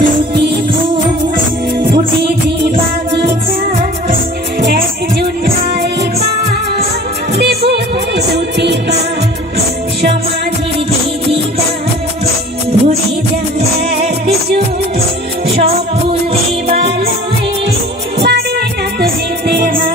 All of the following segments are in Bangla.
দুটি ফুল ফুটেছে বাগিচা, একজন ভাই পায় দেবতার দুটি পায়, সমাজের বেদিকা ভরে যায় একজন, সব ফুল দেবালয়ে পারে না তো যেতে হয়।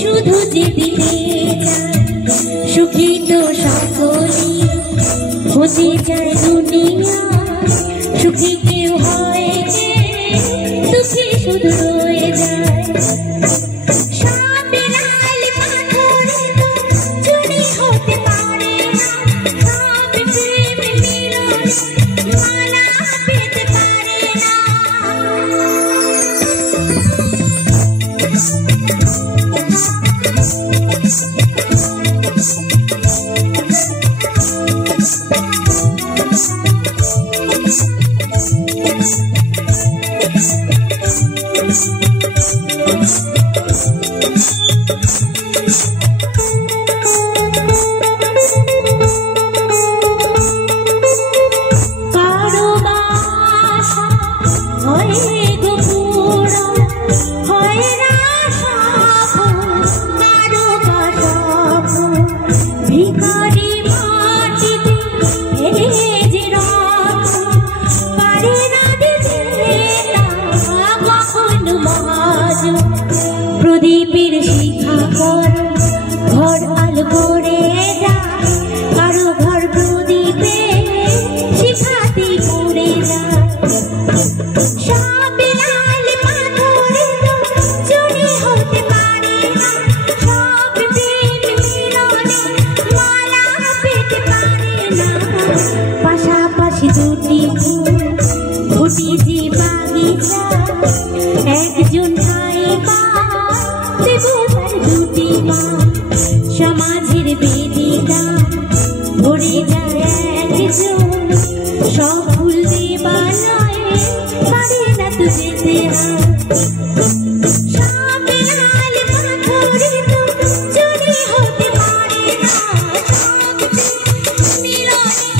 শুধু যেদিনে সুখী তো সকলেই হতে চায় দুনিয়া, সুখী কেউ হয় যে দুঃখী শুধু রয়ে যায়। প্রদীপের শিখা কর ঘর আলো করে যায়, কারো ঘর প্রদীপে শিখাতে পড়ে যায়। সব লাল পাথরে তো চুরি হতে পারে না, সব প্রেম মিলনে মালা পেতে পারে না। পাশাপাশি দুটি ফুল ফুটেছে বাগিচা, একজন ভাই দেবতার দুটি মা, সমাজের বেদিকা ভরে যায় একজন, সব ফুল দেবালয়ে পারে না তো যেতে হয়। সব লাল পাথরে তো চুরি হতে পারে না, সব মিলনে